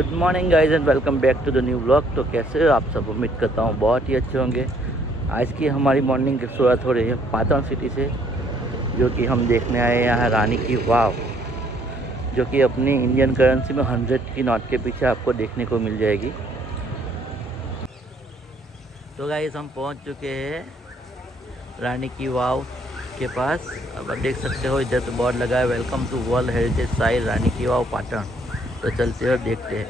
Good morning guys and welcome back to the new vlog. तो कैसे हो आप सब? उम्मीद करता हूँ बहुत ही अच्छे होंगे। आज की हमारी मॉर्निंग की शुरुआत हो रही है पाटन सिटी से, जो कि हम देखने आए हैं यहाँ रानी की वाव, जो कि अपनी इंडियन करेंसी में 100 की नोट के पीछे आपको देखने को मिल जाएगी। तो गाइज हम पहुँच चुके हैं रानी की वाव के पास। अब आप देख सकते हो इधर पे बोर्ड लगा है, welcome to world heritage site Rani ki Vav Patan. तो चलते हैं और देखते हैं।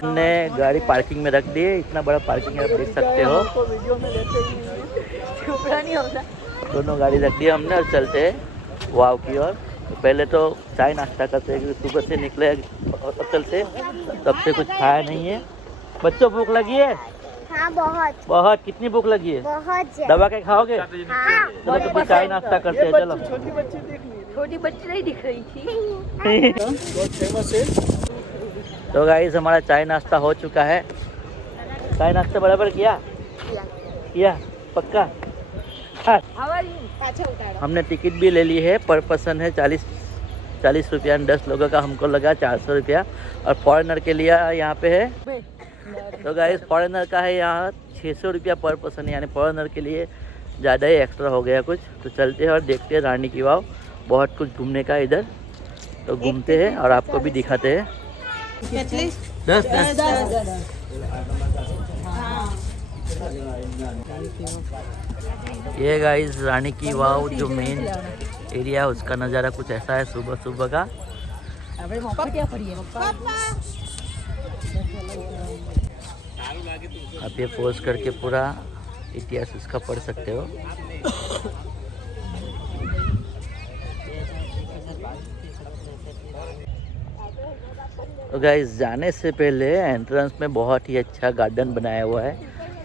हमने गाड़ी पार्किंग में रख दी है, इतना बड़ा पार्किंग है, आप देख सकते हो। दोनों गाड़ी रख दी हमने और चलते हैं वाव की ओर। तो पहले तो चाय नाश्ता करते हैं, क्योंकि सुबह से निकले होटल से, तब से कुछ खाया नहीं है। बच्चों भूख लगी है? हाँ, बहुत बहुत। कितनी भूख लगी है? बहुत दबा के खाओगे? हाँ, चलो तो फिर चाय नाश्ता करते हैं। चलो। छोटी बच्ची नहीं दिख रही थी। बहुत फेमस है। तो गाइस हमारा चाय नाश्ता हो चुका है। चाय नाश्ता बराबर किया पक्का? हाँ। हमने टिकट भी ले ली है, पर पर्सन है 40 रुपया। 10 लोगों का हमको लगा 400 रुपया। और फॉरेनर के लिए यहाँ पे है, तो गाइस फॉरेनर का है यहाँ 600 रुपया पर पर्सन, यानी फॉरेनर के लिए ज़्यादा ही एक्स्ट्रा हो गया कुछ। तो चलते हैं और देखते हैं रानी की वाव। बहुत कुछ घूमने का इधर, तो घूमते हैं और आपको भी दिखाते हैं। 10 ये गाइस रानी की वाव जो मेन एरिया है, उसका नज़ारा कुछ ऐसा है सुबह सुबह का। आप ये पोस्ट करके पूरा इतिहास उसका पढ़ सकते हो। तो गाइस जाने से पहले एंट्रेंस में बहुत ही अच्छा गार्डन बनाया हुआ है,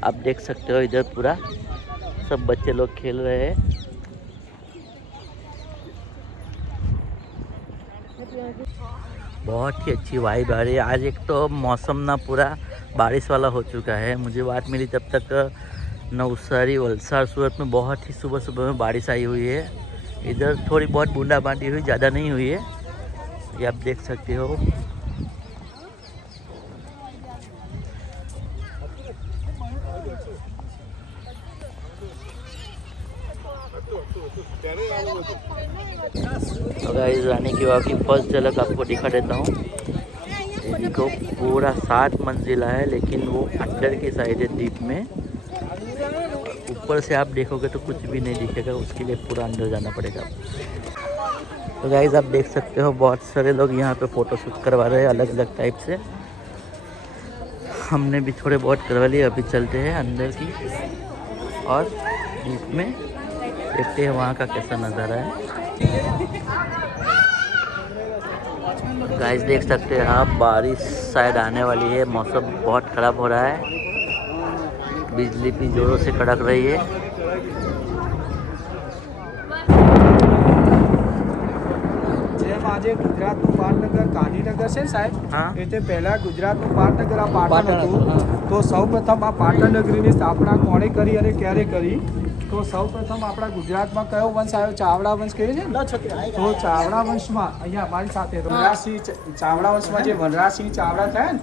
आप देख सकते हो। इधर पूरा सब बच्चे लोग खेल रहे हैं। बहुत ही अच्छी वाइब आ रही है। आज एक तो मौसम ना पूरा बारिश वाला हो चुका है। मुझे बात मिली तब तक नवसारी, वलसाड़, सूरत में बहुत ही सुबह सुबह में बारिश आई हुई है। इधर थोड़ी बहुत बूंदाबांदी हुई, ज़्यादा नहीं हुई है, ये आप देख सकते हो। तो गाइस रानी की वाव की फर्स्ट झलक आपको दिखा देता हूँ। देखो पूरा 7 मंजिला है, लेकिन वो अंदर की साइड है डीप में। ऊपर से आप देखोगे तो कुछ भी नहीं दिखेगा, उसके लिए पूरा अंदर जाना पड़ेगा। तो गाइस आप देख सकते हो बहुत सारे लोग यहाँ पे फ़ोटो शूट करवा रहे हैं अलग अलग टाइप से। हमने भी थोड़े बहुत करवा लिए। अभी चलते हैं अंदर की और डीप में देखते हैं वहाँ का कैसा नज़ारा है। गाइस देख सकते हैं आप, बारिश शायद आने वाली है। मौसम बहुत ख़राब हो रहा है, बिजली भी ज़ोरों से कड़क रही है। આજે ગુજરાતનું પાટનગર ગાંધીનગર છે સાહેબ, हाँ એટલે પહેલા ગુજરાતનું પાટનગર આ પાટણ હતું। તો સૌપ્રથમ આ પાટણ નગરીની સ્થાપના કોણે કરી અને ક્યારે કરી? તો સૌપ્રથમ આપણા ગુજરાતમાં કયો વંશ આવ્યો? ચાવડા વંશ કહીએ છે ને, તો ચાવડા વંશમાં અહીંયા અમારી સાથે વનરાજસિંહ ચાવડા વંશમાં જે વનરાજસિંહ ચાવડા થયા ને,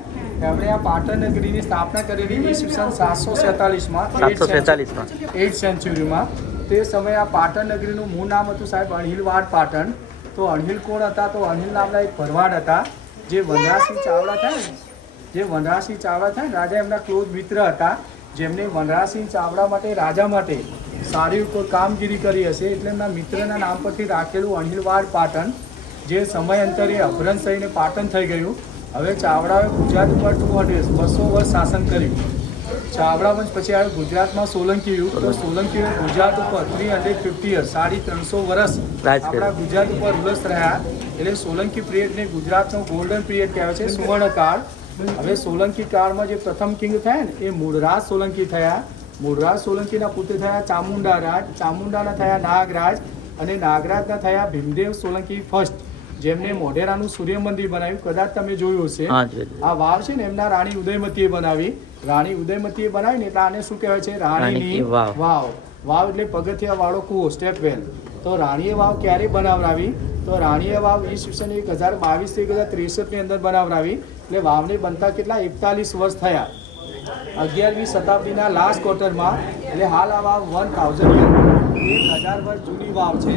એમણે આ પાટણ નગરીની સ્થાપના કરેલી ઈસવીસન 747માં, 8th સેન્ચુરીમાં। તે સમયે આ પાટણ નગરીનું મૂળ નામ હતું સાહેબ અણહિલવાડ પાટણ। તો અણહિલ કોણ હતા? તો અણહિલ નામના એક ભરવાડ હતા, જે વનરાજસિંહ ચાવડા થાય ને, રાજા એમના ક્લોઝ મિત્ર હતા, જેમને વનરાજસિંહ ચાવડા માટે, રાજા માટે સારી કોઈ કામગીરી કરી હશે, એટલે એમના મિત્રના નામ પરથી રાખેલું અણહિલવાડ પાટણ, જે સમયાંતરે અભરંશ થઈને પાટણ થઈ ગયું। હવે ચાવડાએ ગુજરાત ઉપર 200 વર્ષ શાસન કર્યું। ચાવડા વંશ પછી આવ્યો ગુજરાતમાં સોલંકી યુગ। તો સોલંકીએ ગુજરાત ઉપર 350 યર્સ, 350 વર્ષ આપણા ગુજરાત ઉપર રૂલર્સ રહ્યા, એટલે સોલંકી પિરિયડને ગુજરાતનો ગોલ્ડન પિરિયડ કહેવાય છે, સુવર્ણકાળ। હવે સોલંકી કાળમાં જે પ્રથમ કિંગ થયા ને, એ મૂળરાજ સોલંકી થયા। મૂળરાજ સોલંકીના પુત્ર થયા ચામુંડા રાજ, ચામુંડાના થયા નાગરાજ, અને નાગરાજના થયા ભીમદેવ સોલંકી ફર્સ્ટ, જેમને મોઢેરાનું સૂર્ય મંદિર બનાવ્યું, કદાચ તમે જોયું હશે। આ વાવ છે ને એમના રાણી ઉદયમતીએ બનાવી। રાણી ઉદયમતીએ બનાવીને એટલે આને શું કહેવાય છે? રાણીની વાવ। વાવ એટલે પગથિયા વાળો કૂવો, સ્ટેપ વેલ। તો રાણીએ વાવ ક્યારે બનાવરાવી? તો રાણીએ વાવ ઈસવીસન 1022 થી 1063 ની અંદર બનાવરાવી। એટલે વાવને બનતા કેટલા 41 વર્ષ થયા. 11મી શતાબ્દીના લાસ્ટ ક્વાર્ટરમાં, એટલે હાલ આ વાવ 1000 વર્ષ જૂની વાવ છે.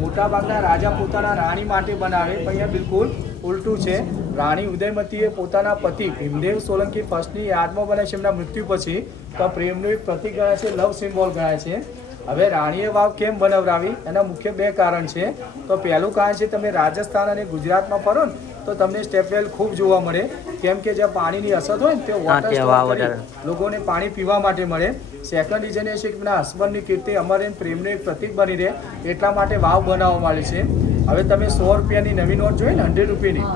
મોટાભાગના રાજા પોતાના રાણી માટે બનાવે, પણ અહીંયા બિલકુલ ઉલટું છે. રાણી ઉદયમતીએ પોતાના પતિ ભીમદેવ સોલંકી ફર્સ્ટની યાદમાં બનાવી છે, એમના મૃત્યુ પછી. તો પ્રેમનું એક પ્રતીક ગણાય છે, લવ સિમ્બોલ ગણાય છે. હવે રાણીએ વાવ કેમ બનાવરાવી, એના મુખ્ય 2 કારણ છે. તો પહેલું કારણ છે, તમે રાજસ્થાન અને ગુજરાતમાં ફરો ને તો તમને સ્ટેપવેલ ખૂબ જોવા મળે, કેમ કે જ્યાં પાણીની અછત હોય ને તે વોટર સ્ટોર કરી લોકોને પાણી પીવા માટે મળે. સેકન્ડ રીઝન એ છે કે એમના હસબન્ડની કીર્તિ અમર એમ પ્રેમનું એક પ્રતીક બની રહે, એટલા માટે વાવ બનાવવામાં આવી છે. હવે તમે 100 રૂપિયાની નવી નોટ જોઈ ને 100 રૂપિયાની,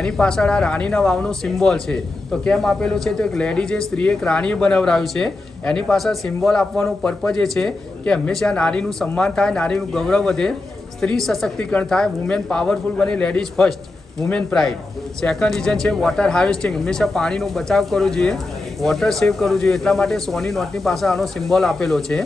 એની પાછળ આ રાણીના વાવનું સિમ્બોલ છે. તો કેમ આપેલું છે, તો એક લેડીઝે સ્ત્રી એક રાણીએ બનાવરાવ્યું છે. એની પાછળ સિમ્બોલ આપવાનું પર્પઝ એ છે કે હંમેશા નારીનું સન્માન થાય, નારીનું ગૌરવ વધે, સ્ત્રી સશક્તિકરણ થાય, વુમેન પાવરફુલ બને, ladies first, women pride. Second reason છે વોટર હાર્વેસ્ટિંગ, હંમેશા પાણીનો બચાવ કરવો જોઈએ, વોટર સેવ કરવું જોઈએ, એટલા માટે 100ની નોટની પાસે આનો સિમ્બોલ આપેલો છે.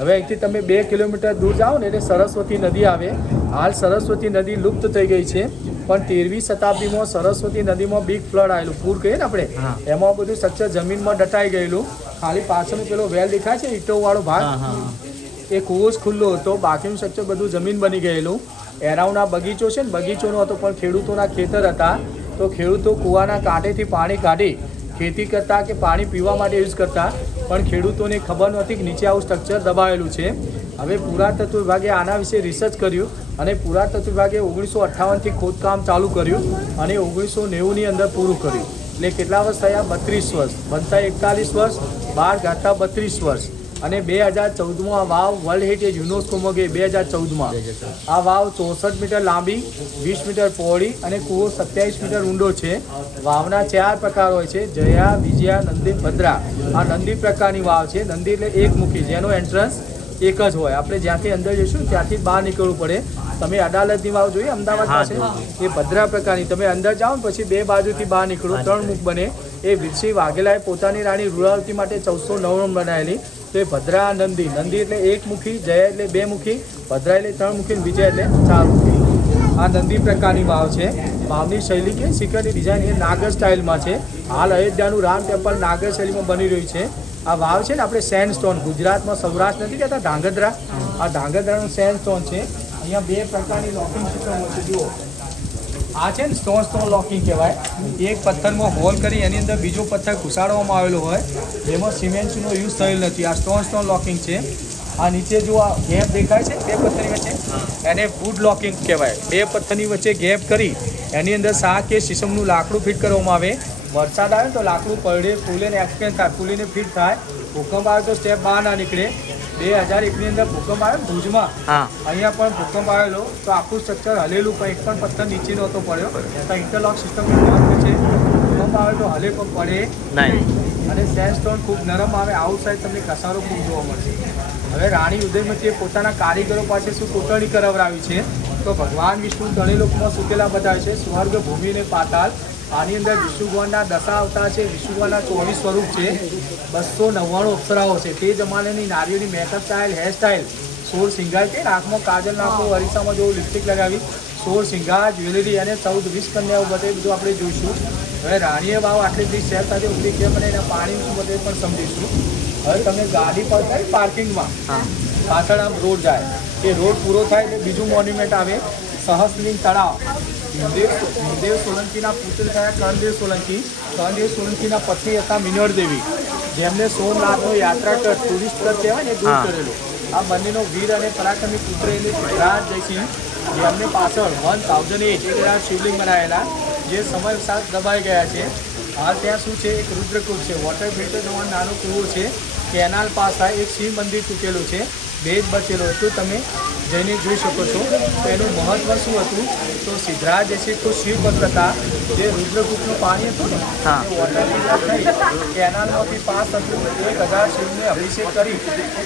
હવે અહીંથી તમે 2 કિલોમીટર દૂર જાઓ ને એટલે સરસ્વતી નદી આવે. હાલ સરસ્વતી નદી લુપ્ત થઈ ગઈ છે, પણ 13મી શતાબ્દીમાં સરસ્વતી નદીમાં બિગ ફ્લડ આવેલું, પૂર કહીએ ને આપણે, એમાં બધું સ્ટ્રક્ચર જમીનમાં દટાઈ ગયેલું. ખાલી પાછળનું પેલો વેલ દેખાય છે ઈંટોવાળો ભાગ, એ કૂવો જ ખુલ્લો હતો, બાકીનું સ્ટ્રક્ચર બધું જમીન બની ગયેલું. એરાઉન્ડ આ બગીચો છે ને, બગીચોનો હતો, પણ ખેડૂતોના ખેતર હતા. તો ખેડૂતો કૂવાના કાંઠેથી પાણી કાઢી ખેતી કરતા કે પાણી પીવા માટે યુઝ કરતા, પણ ખેડૂતોને ખબર નહોતી કે નીચે આવું સ્ટ્રક્ચર દબાવેલું છે. હવે પુરાતત્વ વિભાગે આના વિશે રિસર્ચ કર્યું અને પુરાતત્વ વિભાગે 1958થી ખોદકામ ચાલુ કર્યું અને 1990ની અંદર પૂરું કર્યું. એટલે કેટલા વર્ષ થયા? 32 વર્ષ. બનતા 41 વર્ષ, 12 ગાતા 32 વર્ષ. અને 2014માં આ વાવ વર્લ્ડ હેરિટેજ યુનેસ્કોમાં ગઈ. 2014માં આ વાવ 64 મીટર લાંબી, 20 મીટર પહોળી અને કૂવો 27 મીટર ઊંડો છે. વાવના 4 પ્રકાર હોય છે: જયા, વિજયા, નંદી, ભદ્રા. આ નંદી પ્રકારની વાવ છે. નંદી એટલે એકમુખી, જેનો એન્ટ્રન્સ એક જ હોય. આપણે જ્યાંથી અંદર જઈશું ત્યાંથી બહાર નીકળવું પડે. તમે અડાલજની વાવ જોઈએ અમદાવાદ પાસે, એ ભદ્રા પ્રકારની. તમે અંદર જાઓ ને પછી 2 બાજુથી બહાર નીકળો, 3 મુખ બને. એ વીરસિંહ વાઘેલાએ પોતાની રાણી રૂરાવતી માટે 1499 બનાવેલી. તો એ ભદ્રા નંદી. નંદી એટલે એકમુખી, જયા એટલે 2 મુખી, ભદ્રા એટલે 3 મુખી, વિજય એટલે 4 મુખી. આ નંદી પ્રકારની વાવ છે. વાવની શૈલી કે સિક્યોરિટી ડિઝાઇન એ નાગર સ્ટાઇલમાં છે. હાલ અયોધ્યાનું રામ ટેમ્પલ નાગર શૈલીમાં બની રહ્યું છે. આ વાવ છે ને, આપણે સેન્ડસ્ટોન, ગુજરાતમાં સૌરાષ્ટ્ર નથી કહેતા ધાંગધ્રા, આ ધાંગધ્રાનું સેન્ડસ્ટોન છે. અહીંયા 2 પ્રકારની લોકિંગ સિસ્ટમ હોય છે. જુઓ, આ છે ને સ્ટોન લોકિંગ કહેવાય. એક પથ્થરમાં હોલ કરી એની અંદર બીજો પથ્થર ઘુસાડવામાં આવેલો હોય, જેમાં સિમેન્ટનો યુઝ થયેલ નથી. આ સ્ટોન લોકિંગ છે. આ નીચે જો આ ગેપ દેખાય છે 2 પથ્થરની વચ્ચે, એને વુડ લોકિંગ કહેવાય. 2 પથ્થરની વચ્ચે ગેપ કરી એની અંદર શાક કે શીશમનું લાકડું ફિટ કરવામાં આવે. વરસાદ આવે તો લાકડું પડે, ફૂલે ને એક્સપેન્ડ થાય, ફૂલીને ફિટ થાય. ભૂકંપ આવે તો સ્ટેપ બહાર ના નીકળે. 2001ની અંદર ભૂકંપ આવ્યો ભુજમાં, અહીંયા પણ ભૂકંપ આવેલો તો આખું સ્ટ્રક્ચર હલેલું, પણ એક પણ પથ્થર નીચે નહોતો પડ્યો. તો ઇન્ટરલોક સિસ્ટમની મહત્વ છે. ભૂકંપ આવે તો હલે પણ પડે નહીં. અને સેન્ડસ્ટોન ખૂબ નરમ આવે. આઉટસાઇડ તમને કસારો ખૂબ જોવા મળશે. હવે રાણી ઉદયમતીએ પોતાના કારીગરો પાસે શું કોતરણી કરાવરાવી છે, તો ભગવાન વિષ્ણુ ત્રણેય સુતેલા બતાવે છે, સ્વર્ગ, ભૂમિ ને પાતાળ. આની અંદર વિષ્ણુ ભગવાનના 10 અવતાર છે, વિષ્ણુ ભગવાનના 24 સ્વરૂપ છે, 299 અપ્સરાઓ છે. તે જમાનાની નારીઓની મેકઅપ સ્ટાઇલ, હેર સ્ટાઇલ, 16 શિંગાર છે, આંખમાં કાજલ નાખો, અરીસામાં જેવું લિપસ્ટિક લગાવી, 16 શિંગાર, જ્વેલરી અને 14-20 કન્યાઓ બધે બધું આપણે જોઈશું. હવે રાણીએ વાવ આટલી બધી શહેર સાથે ઉભરી કેમ અને એના પાણી શું બધે પણ સમજીશું. હવે તમે ગાડી પર થાય પાર્કિંગમાં, પાછળ આમ રોડ જાય, એ રોડ પૂરો થાય એટલે બીજું મોન્યુમેન્ટ આવે, સહસ્ત્રલિંગ તળાવ. ભીમદેવ સોલંકીના પુત્ર થયા કર્ણદેવ સોલંકી. કર્ણદેવ સોલંકીના પત્ની હતા મિનળ દેવી, જેમને સોમનાથનો યાત્રા ટુરિસ્ટ કર કહેવાય ને દૂર કરેલો. આ બંનેનો વીર અને પરાક્રમી પુત્ર એટલે સિદ્ધરાજ જયસિંહ, જેમને પાછળ 1008 શિવલિંગ બનાવેલા, જે સમય સાથ દબાઈ ગયા છે. હાલ ત્યાં શું છે, એક રુદ્રકૂપ છે, વોટર ફિલ્ટર જવાનો નાનો કૂવો છે, કેનાલ પાસ થાય, એક શિવ મંદિર તૂટેલું છે, ભેદ બચેલો હતું. તમે જઈને જોઈ શકો છો. તો એનું મહત્વ શું હતું, તો સિદ્ધરાજ જયસિંહ તો શિવ ભક્ત હતા. જે રુદ્રકૂપનું પાણી હતું ને, એ વોટર ફિલ્ટર થઈ કેનાલમાંથી પાસ હતું. 1000 શિવને અભિષેક કરી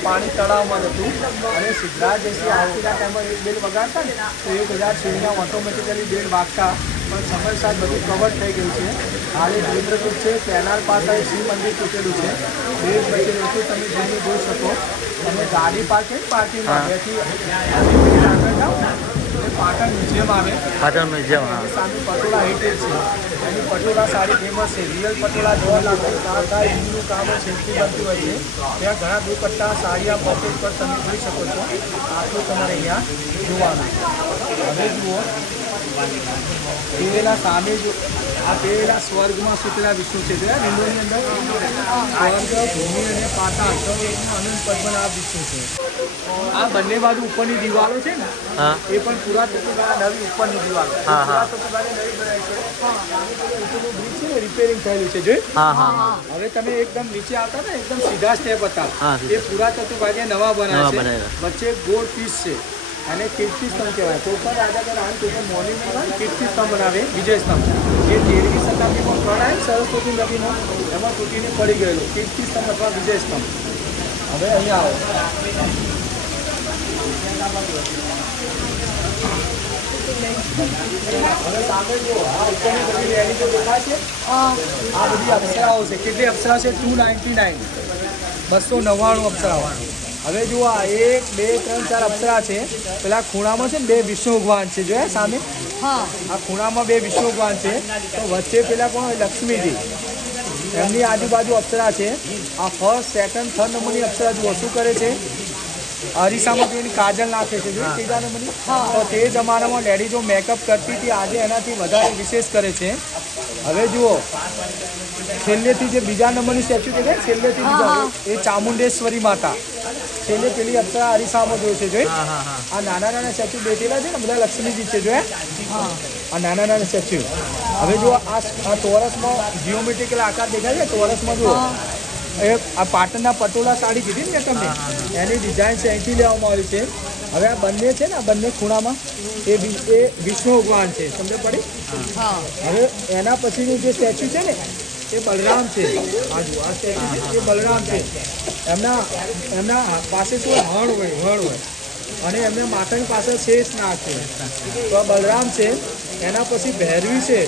પાણી તળાવમાં હતું. અને સિદ્ધરાજ જયસિંહ આરતીના ટાઈમમાં એક બેલ વગાડતા ને તો 1000 શિવના ઓટોમેટિકલી બેલ વાગતા. પણ સમય સાથ બધું કવર થઈ ગયું છે. હાલ એક રુદ્રકૂપ છે, કેનાલ પાસે શિવ મંદિર તૂટેલું છે, ભેદ બચેલું હતું. તમે જઈને જોઈ શકો. તમે ગાડી પાર્કિંગમાં આગળ જાઓ એ પાટણ મ્યુઝિયમ આવે. પાટણ મ્યુઝિયમ, હા. સામે પટોળા હેરિટેજ છે. એની પટોળા સાડી ફેમસ છે. રિયલ પટોળા જોવા લાગો કામ હિન્દુનું કામ હોય શિલ્પી બનતી હોય છે. ત્યાં ઘણા દુપટ્ટા સાડીયા પોકેટ પર તમે જોઈ શકો છો. આટલું તમારે અહીંયા જોવાનું. હવે જુઓ પેલા સામે જો આ પેલા સ્વર્ગમાં સુતેલા વિષ્ણુ છે વિન્ડોની અંદર સ્વર્ગ ભૂમિ અને પાતાળ તો એકનું અનંત પદ્મનાભ વિષ્ણુ છે. આ બંને બાજુ ઉપરની દિવાલો છે ને હા. એ પણ પુરાતત્વ દ્વારા નવી ઉપરની દિવાલો હા, હા. પુરાતત્વ દ્વારા નવી બનાવી છે. ઉપરનું બ્રિજ છે ને રિપેરિંગ થયેલું છે જોઈ. હા, હા. હવે તમે એકદમ નીચે આવતા ને એકદમ સીધા સ્ટેપ હતા હા, એ પુરાતત્વ ભાગે નવા બનાવે છે. બનાવ્યા. વચ્ચે ગોળ પીસ છે અને કીર્તિ સ્તંભ કહેવાય. કોઈપણ રાજા કે રાણી કોઈપણ મોન્યુમેન્ટ હોય કીર્તિ સ્તંભ બનાવે વિજય સ્તંભ જે 13મી શતાબ્દીમાં પ્રણાય સરસ્વતી નદીનો એમાં તૂટીને પડી ગયેલો કીર્તિ સ્તંભ અથવા વિજય સ્તંભ. હવે અહીંયા આવો હવે સામે જુઓ આ ઉપરની બધી લેડી જે દેખાય છે આ બધી અપ્સરાઓ છે. કેટલી અપ્સરા છે? 299 299 અપ્સરાઓ. હવે જુઓ આ 1 2 3 4 અપ્સરા છે. પેલા ખૂણામાં છે ને 2 વિષ્ણુ ભગવાન છે જોયા સામે. આ ખૂણામાં 2 વિષ્ણુ ભગવાન છે તો વચ્ચે પેલા કોણ હોય? લક્ષ્મીજી. એમની આજુબાજુ અપ્સરા છે. આ ફર્સ્ટ સેકન્ડ થર્ડ નંબરની અપ્સરા જુઓ શું કરે છે? અરીસામાં જોઈને કાજલ નાખે છે જોઈ ત્રીજા નંબરની. તો તે જમાનામાં લેડીઝો મેકઅપ કરતી હતી, આજે એનાથી વધારે વિશેષ કરે છે. હવે જુઓ છેલ્લેથી જે બીજા નંબરની સ્ટેચ્યુ છે ને છેલ્લેથી બીજા એ ચામુંડેશ્વરી માતા. છેલ્લે પેલી અપ્સરા અરીસામાં જોઈ છે જોઈ. આ નાના નાના સ્ટેચ્યુ બેઠેલા છે ને બધા લક્ષ્મીજી છે જોયા. આ નાના નાના સ્ટેચ્યુ. હવે જુઓ આ ચોરસમાં જીઓમેટ્રિકલ આકાર દેખાય છે. ચોરસમાં જુઓ આ પાટણના પટોળા સાડી કીધી ને તમને એની ડિઝાઇન છે અહીંથી લેવામાં આવી છે. હવે આ બંને છે ને આ બંને ખૂણામાં એ વિષ્ણુ ભગવાન છે. સમજ પડી? હવે એના પછીનું જે સ્ટેચ્યુ છે ને એ બલરામ છે. આ જુઓ આ સ્ટેચ્યુ છે એ બલરામ છે. એમના પાસે શું હળ હોય અને એમના માથાની પાસે શેષ નાગ છે. તો આ બલરામ છે. એના પછી ભૈરવી છે.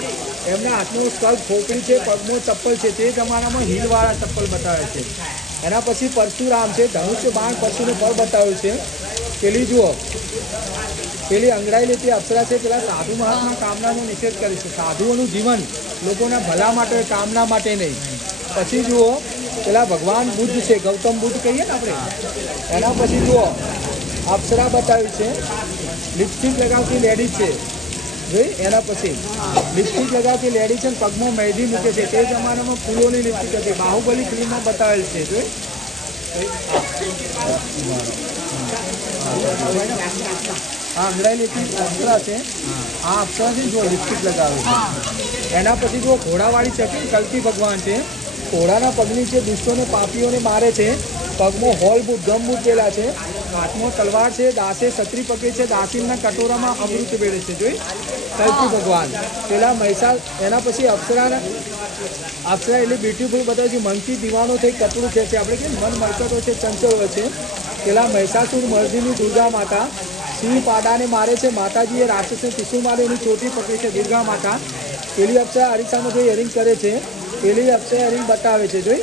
એમના હાથનું સ્કલ્પ ખોપડી છે, પગમાં ચપ્પલ છે. તે જમાનામાં હીલવાળા ચપ્પલ બતાવે છે. એના પછી પરશુરામ છે. ધનુષ્ય બાણ પરશુનું ફળ બતાવ્યું છે. પેલી જુઓ પેલી અંગડાઈ લેતી અપ્સરા છે. પેલા સાધુ મહાત્મા કામનાનો નિષેધ કરે છે. સાધુઓનું જીવન લોકોના ભલા માટે કામના માટે નહીં. પછી જુઓ પેલા ભગવાન બુદ્ધ છે. ગૌતમ બુદ્ધ કહીએ ને આપણે. એના પછી જુઓ અપ્સરા બતાવી છે. લિપસ્ટિક લગાવતી લેડી છે જોઈ. એના પછી લિપસ્ટિક લગાવતી લેડી છે ને પગમાં મહેંદી મૂકે છે. તે જમાનામાં ફૂલોની લિપસ્ટિક હતી. બાહુબલી ફિલ્મમાં બતાવેલ છે જોઈ. આ અંગડાઈ લેતી અપ્સરા છે. આ અપ્સરાથી જો લિપસ્ટિક લગાવે છે. એના પછી જો ઘોડાવાળી છે કલ્કી ભગવાન છે. ઘોડાના પગની છે દુષ્ટોને પાપીઓને મારે છે. પગમાં હોલ બૂટ ગમ બૂટ પેલા છે. હાથમાં તલવાર છે. દાસે છત્રી પકડી છે. દાસીના કટોરામાં અમૃત બેડે છે જોઈ. કલ્કી ભગવાન પેલા મહિષાસ. એના પછી અપ્સરા એટલે બ્યુટીફુલ બધા છે. મનથી દીવાનો થઈ કપડું છે આપણે કે મન મરકતો છે ચંચળ હોય છે. પેલા મહિષાસુર મર્દિની દુર્ગા માતા. સિંહ પાડાને મારે છે. માતાજીએ રાક્ષસને ટીસુ મારે એની ચોટી પકડી છે દુર્ગા માતા. પેલી અપ્સરા અરીસામાં જોઈ હેરિંગ કરે છે. પેલી અપ્સરા હેરિંગ બતાવે છે જોઈ.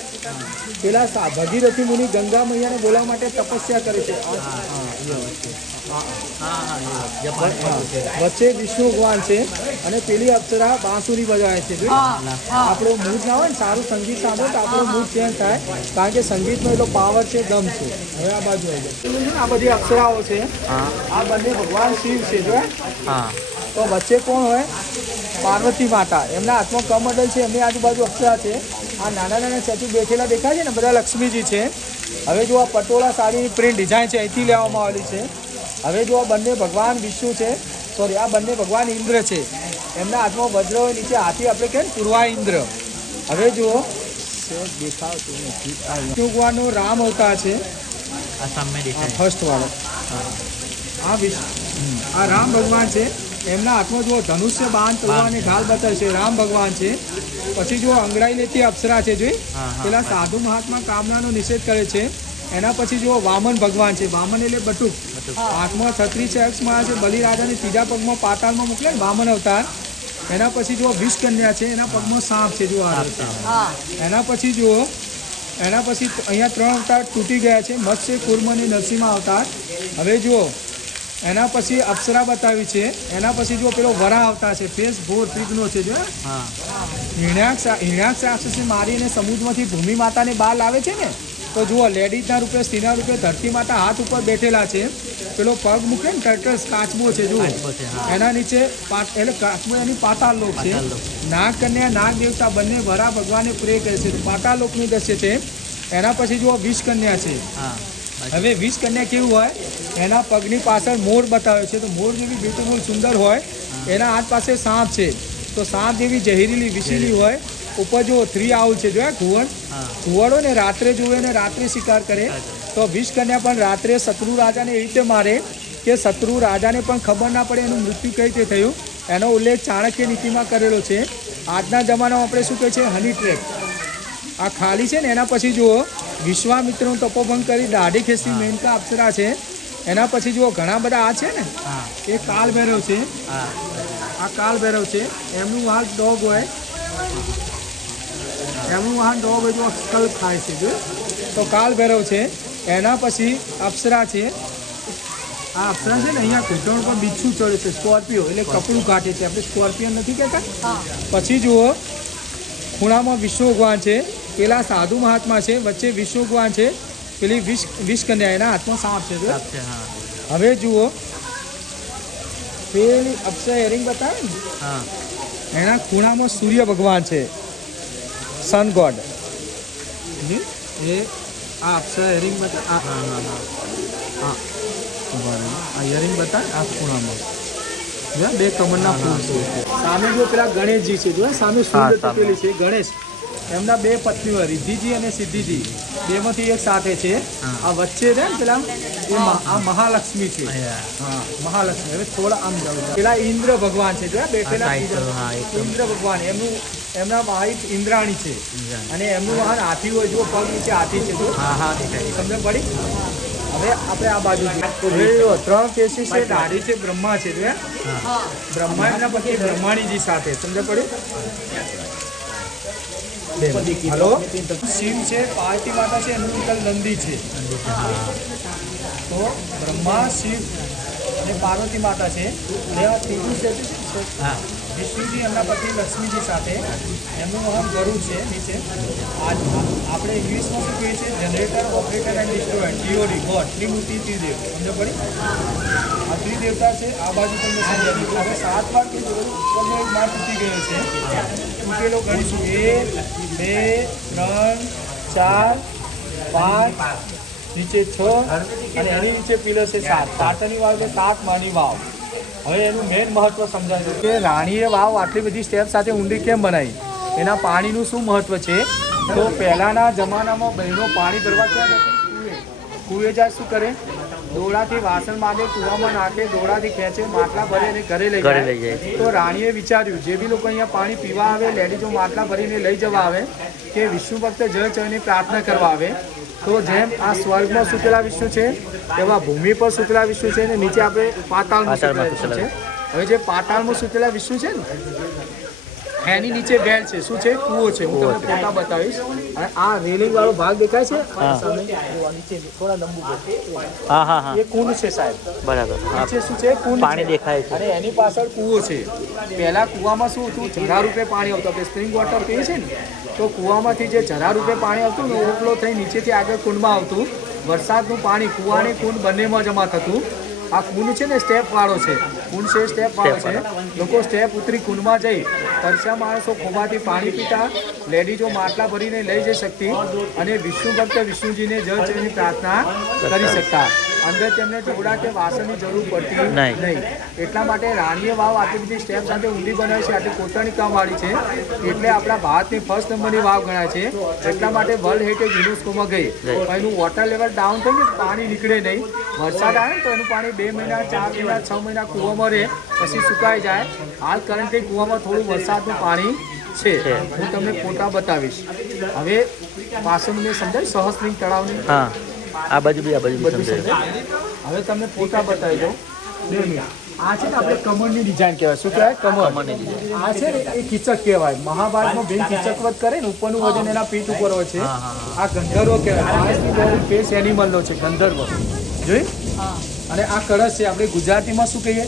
પેલા ભગીરથી મુનિ ગંગા મૈયાને બોલાવવા માટે તપસ્યા કરે છે. વચ્ચે વિષ્ણુ ભગવાન છે અને પેલી અપ્સરા બાંસુરી બજાવે છે. આપણો મૂડ ના હોય ને સારું સંગીત સાંભળો તો આપણો મૂડ ચેન્જ થાય કારણ કે સંગીતનો એટલો પાવર છે દમ છે. હવે આ બાજુ આ બધી અપ્સરાઓ છે. આ બંને ભગવાન શિવ છે જોયા. તો વચ્ચે કોણ હોય? પાર્વતી માતા. એમના હાથમાં કમંડલ છે. એમની આજુબાજુ અપ્સરા છે. આ નાના નાના સ્ટેચ્યુ બેઠેલા દેખાય છે ને બધા લક્ષ્મીજી છે. હવે જો આ પટોળા સાડીની પ્રિન્ટ ડિઝાઇન છે અહીંથી લેવામાં આવેલી છે. હવે જો આ બંને ભગવાન વિષ્ણુ છે. સોરી આ બંને ભગવાન ઇન્દ્ર છે. એમના હાથમાં વજ્ર હોય નીચે હાથી આપણે કહીએ ને પૂર્વા ઇન્દ્ર. હવે જુઓ દેખાવતું નથી. વિષ્ણુ ભગવાનનો રામ અવતાર છે. ફર્સ્ટ વાળો આ રામ ભગવાન છે. એમના હાથમાં જુઓ ધનુષ્ય બાણ તલવારની ઢાલ બતાવે છે. રામ ભગવાન છે. પછી જુઓ અંગડાઈ લેતી અપ્સરા છે જોઈ. પેલા સાધુ મહાત્મા કામનાનો નિષેધ કરે છે. એના પછી જુઓ વામન ભગવાન છે. વામન એટલે બટુક. હાથમાં છત્રી છે. અક્ષ માળા છે. બલિરાજાને ત્રીજા પગમાં પાતાળમાં મોકલે ને વામન અવતાર. એના પછી જુઓ વિષ કન્યા છે. એના પગમાં સાપ છે જુઓ. એના પછી જુઓ અહીંયા 3 અવતાર તૂટી ગયા છે. મત્સ્ય કુર્મ અને નરસિંહ અવતાર. હવે જુઓ એના પછી અપ્સરા બતાવી છે, એના પછી જો પેલો વરા આવતા છે, ફેસ ભોર ત્રિગનો છે જો હા હિરણાક્ષ રાક્ષસને મારીને સમુદ્રમાંથી ભૂમિ માતાને બહાર લાવે છે ને, તો જુઓ લેડીઝના રૂપે સ્ત્રીના રૂપે ધરતી માતા હાથ ઉપર બેઠેલા છે, પેલો પગ મૂકે ને ટર્ટલ્સ કાચબો છે જુઓ, એના નીચે એટલે કાચબો એની પાતાળ લોક છે, નાગ કન્યા નાગ દેવતા બંને વરા ભગવાનને પ્રે કરે છે, પાતાળ લોકનું દ્રશ્ય છે. એના પછી જુઓ વિષ કન્યા છે. હવે વિષ કન્યા કેવું હોય, એના પગની પાછળ મોર બતાવ્યો છે, તો મોર જેવી બ્યુટીફુલ સુંદર હોય, એના હાથ પાસે સાપ છે, તો સાપ જેવી ઝેરીલી વિષીલી હોય, ઉપર જો 3 આઉલ છે જો ઘુવડો ને રાત્રે જુએ ને રાત્રે શિકાર કરે. તો વિષ કન્યા પણ રાત્રે શત્રુ રાજાને એવી રીતે મારે કે શત્રુ રાજાને પણ ખબર ના પડે એનું મૃત્યુ કઈ રીતે થયું. એનો ઉલ્લેખ ચાણક્ય નીતિમાં કરેલો છે. આજના જમાનામાં આપણે શું કહે છે હની ટ્રેપ, આ ખાલી છે ને એના પછી જુઓ વિશ્વામિત્રનો તપોભંગ કરી દાઢી ખેંચી મેનકા અપ્સરા છે. એના પછી જુઓ ઘણા બધા આ છે ને એ કાલ ભૈરવ છે, આ કાલ ભૈરવ છે, એમનું વાહન ડોગ હોય, એમનું વાહન ડોગ હોય જો સ્કલ ખાય છે જો, તો કાલ ભૈરવ છે. એના પછી અપ્સરા છે, આ અપ્સરા છે ને અહીંયા ઘૂંટણ પર બિચ્છું ચડે છે, સ્કોર્પિયો એટલે કપડું કાઢે છે, આપણે સ્કોર્પિયન નથી કહેતા. પછી જુઓ ખૂણામાં વિષ્ણુ ભગવાન છે, પેલા સાધુ મહાત્મા છે, વચ્ચે વિષ્ણુ ભગવાન છે, પેલી વિષ કન્યા એના હાથમાં સાપ છે. હવે જુઓ પેલી અપ્સરા હેરિંગ બતાવે ને એના ખૂણામાં સૂર્ય ભગવાન છે, સન ગોડ. એ આ અપ્સરા હેરિંગ બતા આ યરિંગ બતાવે આ ખૂણામાં જો 2 કમળના ફૂલ છે. સામે જો પેલા ગણેશજી છે જો સામે સૂર્ય તપેલી છે, ગણેશ એમના 2 પત્નીઓ રીધિજી અને સિદ્ધિજી, બેમાંથી એક સાથે છે. આ વચ્ચે છે ને પેલા આ મહાલક્ષ્મી છે. હા મહાલક્ષ્મી. હવે થોડા આમ જાવ, પેલા ઇન્દ્ર ભગવાન છે જો બેઠેલા ઇન્દ્ર ભગવાન, એમના વાહિત ઇન્દ્રાણી છે, અને એમનું વાહન હાથી હોય જો પગ નીચે હાથી છે જો, સમજ પડી. હવે આપણે આ બાજુ 3 કેસી છે, દાઢી છે, બ્રહ્મા છે જો બ્રહ્મા એમના પછી બ્રહ્માણીજી સાથે, સમજ પડી. હલો શિવ છે, પાર્વતી માતા છે, એનું વિકલ નંદી છે. તો બ્રહ્મા શિવ અને પાર્વતી માતા છે. અને આ ત્રીજું છે વિષ્ણુજી એમના પતિ લક્ષ્મીજી સાથે, એમનું નામ ગરુડ છે નીચે. આપણે ઇંગ્લિશમાં શું કહીએ છીએ generator operator and destroyer, G O D god, ત્રિમૂર્તિ ત્રિદેવ, સમજ પડી. આ ત્રિદેવતા છે. આ બાજુ તમને સમજાવી. હવે 7 વાર કે ઉપરનો એક માર તૂટી ગયો છે, તૂટેલો ગણીશું 1 2 3 4 5 નીચે 6 અને એની નીચે પિલર છે 7. પાટણની વાવ છે 7 માની વાવ. હવે એનું મેઇન મહત્વ સમજાય કે રાણીએ વાવ આટલી બધી સ્ટેપ સાથે ઊંડી કેમ બનાવી, એના પાણીનું શું મહત્વ છે. તો પહેલાંના જમાનામાં બહેનો પાણી ભરવા ક્યાં જતી, કુએ જાય શું કરે, દોડાથી વાસણ માંગે, કૂવામાં નાખે, દોડાથી ખેંચે, માટલા ભરે અને ઘરે લઈ જાય. તો રાણીએ વિચાર્યું જે બી લોકો અહીંયા પાણી પીવા આવે, લેડીઝો માટલા ભરીને લઈ જવા આવે, કે વિષ્ણુ ભક્ત જળ ચડીને પ્રાર્થના કરવા આવે. તો જેમ આ સ્વર્ગમાં સૂતેલા વિષ્ણુ છે એવા ભૂમિ પર સૂતેલા વિષ્ણુ છે, અને નીચે આપણે પાતાળમાં સૂતેલા વિષ્ણુ છે. હવે જે પાતાળમાં સૂતેલા વિષ્ણુ છે ને એની નીચે વેલ છે, શું છે કૂવો છે. હું તમને ફોટા બતાવીશ. અને આ રેલિંગ વાળો ભાગ દેખાય છે નીચે થોડા લંબુ એ કુંડ છે સાહેબ, બરાબર. નીચે શું છે કુંડ, પાણી દેખાય છે, અને એની પાછળ કૂવો છે. પહેલા કૂવામાં શું હતું, ઝરા રૂપે પાણી આવતું, આપણે સ્પ્રિંગ વોટર કહીએ છીએ ને, તો કૂવામાંથી જે ઝરા રૂપે પાણી આવતું ને ઓવરફ્લો થઈ નીચેથી આગળ કુંડમાં આવતું. વરસાદનું પાણી કૂવાને કુંડ બંનેમાં જમા થતું. આ કુંડ છે ને સ્ટેપ વાળો છે, કુંડ છે સ્ટેપ વાળો છે. લોકો સ્ટેપ ઉતરી કુંડમાં જઈ તરસ્યા માણસો ખોબાથી પાણી પીતા, લેડીઝો માટલા ભરીને લઈ જઈ શકતી, અને વિષ્ણુ ભક્ત વિષ્ણુજીને જળ ચડીને પ્રાર્થના કરી શકતા. અંદર તેમને જોડા કે વાસણની જરૂર પડતી નહીં. એટલા માટે રાણીએ વાવ આટલી બધી સ્ટેપ સાથે ઊંડી બનાવી છે, આટલી કોતરણી કામવાળી છે, એટલે આપણા ભારતની 1st નંબરની વાવ ગણાય છે. એટલા માટે વર્લ્ડ હેરિટેજ યુનેસ્કોમાં ગઈ. એનું વોટર લેવલ ડાઉન થઈ ગયું, પાણી નીકળે નહીં. વરસાદ આવે ને તો એનું પાણી 2 મહિના 4 મહિના 6 મહિના કૂવામાં રહે, પછી સુકાઈ જાય. હાલ કરંટલી કૂવામાં થોડું વરસાદનું પાણી છે. હું તમને ફોટા બતાવીશ. હવે પાછળનું મેં સમજાય સહસ્ત્રિંગ તળાવની, આ બાજુ બધું સમજાય. હવે તમને ફોટા બતાવી દઉં. આ છે ને આપણે કમળની ડિઝાઇન કહેવાય. શું કહેવાય? કમળ. આ છે ને એ કીચક કહેવાય. મહાભારતમાં બેન કીચકવત કરે ને ઉપરનું વજન એના પીઠ ઉપર હોય છે. આ ગંધર્વ કહેવાય. માણસની બોડી ફેસ એનિમલનો છે ગંધર્વ. જોઈ અને આ કળશ છે, આપણે ગુજરાતીમાં શું કહીએ?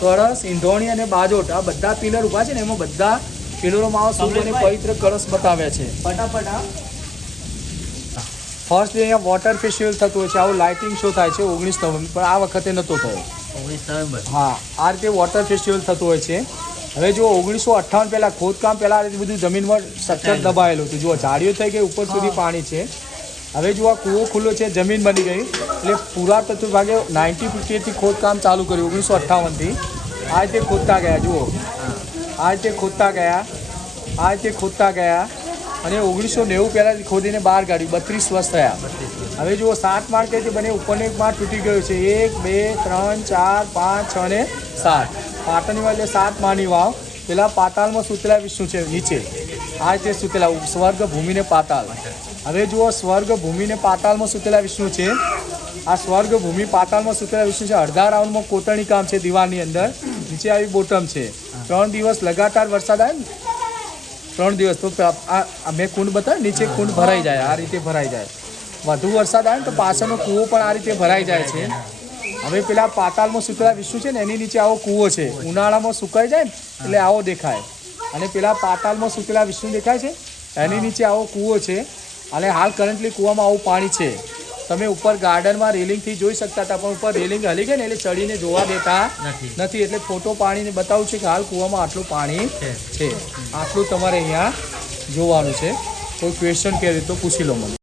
કળશ, ઈંધોણી અને બાજોટ, આ બધા પિલર ઊભા છે ને એમાં બધા પિલરોમાં આ શુભ અને પવિત્ર કળશ બતાવ્યા છે. ફટાફટ ફર્સ્ટ ડે અહીંયા વોટર ફેસ્ટિવલ થતું હોય છે, આવું લાઇટિંગ શો થાય છે 19 નવેમ્બર, પણ આ વખતે નહોતો થયો. 19 નવેમ્બર. હા, આ રીતે વોટર ફેસ્ટિવલ થતું હોય છે. હવે જો 1958 પહેલાં ખોદકામ પહેલાં આ રીતે બધું જમીનમાં સ્ટ્રક્ચર દબાયેલું હતું. જુઓ ઝાડીઓ થઈ ગઈ, ઉપર સુધી પાણી છે. હવે જો આ કૂવો ખુલ્લો છે, જમીન બની ગઈ, એટલે પુરાતત્વ વિભાગે 1958થી ખોદકામ ચાલુ કર્યું, 1958થી. આ રીતે ખોદતા ગયા, જુઓ આ રીતે ખોદતા ગયા, આ રીતે ખોદતા ગયા, અને 1990 પહેલાંથી ખોદીને બહાર કાઢ્યું. 32 વર્ષ થયા. હવે જુઓ 7 માળ કઈ રીતે બને, ઉપરનો એક માળ તૂટી ગયો છે. 1 2 3 4 5 6 અને 7. પાટણની વાવ એટલે 7 માળની વાવ. પેલા પાતાળમાં સુતેલા વિષ્ણુ છે નીચે, આ રીતે સુતેલા, સ્વર્ગ ભૂમિને પાતાળ. હવે જુઓ સ્વર્ગ ભૂમિને પાતાળમાં સુતેલા વિષ્ણુ છે. આ સ્વર્ગ ભૂમિ પાતાળમાં સુતેલા વિષ્ણુ છે. અડધા રાઉન્ડમાં કોતરણી કામ છે દિવાલની અંદર. નીચે આવી બોટમ છે. 3 દિવસ લગાતાર વરસાદ આવે ને, 3 દિવસ તો આ મેં કુંડ બતાવ્યું, નીચે કુંડ ભરાઈ જાય, આ રીતે ભરાઈ જાય. વધુ વરસાદ આવે ને તો પાછળનો કૂવો પણ આ રીતે ભરાઈ જાય છે. હવે પેલા પાતાળમાં સુતેલા વિષ્ણુ છે ને એની નીચે આવો કૂવો છે. ઉનાળામાં સુકાઈ જાય ને એટલે આવો દેખાય, અને પેલા પાતાળમાં સુતેલા વિષ્ણુ દેખાય છે એની નીચે આવો કૂવો છે. અને હાલ કરન્ટલી કૂવામાં આવું પાણી છે. તમે ઉપર ગાર્ડનમાં રેલિંગથી જોઈ શકતા હતા, પણ ઉપર રેલિંગ હલી ગઈ ને એટલે ચડીને જોવા દેતા નથી. એટલે ફોટો પાણીને બતાવું છે કે હાલ કૂવામાં આટલું પાણી છે. આટલું તમારે અહીંયા જોવાનું છે. કોઈ ક્વેશ્ચન કે તો પૂછી લો મને.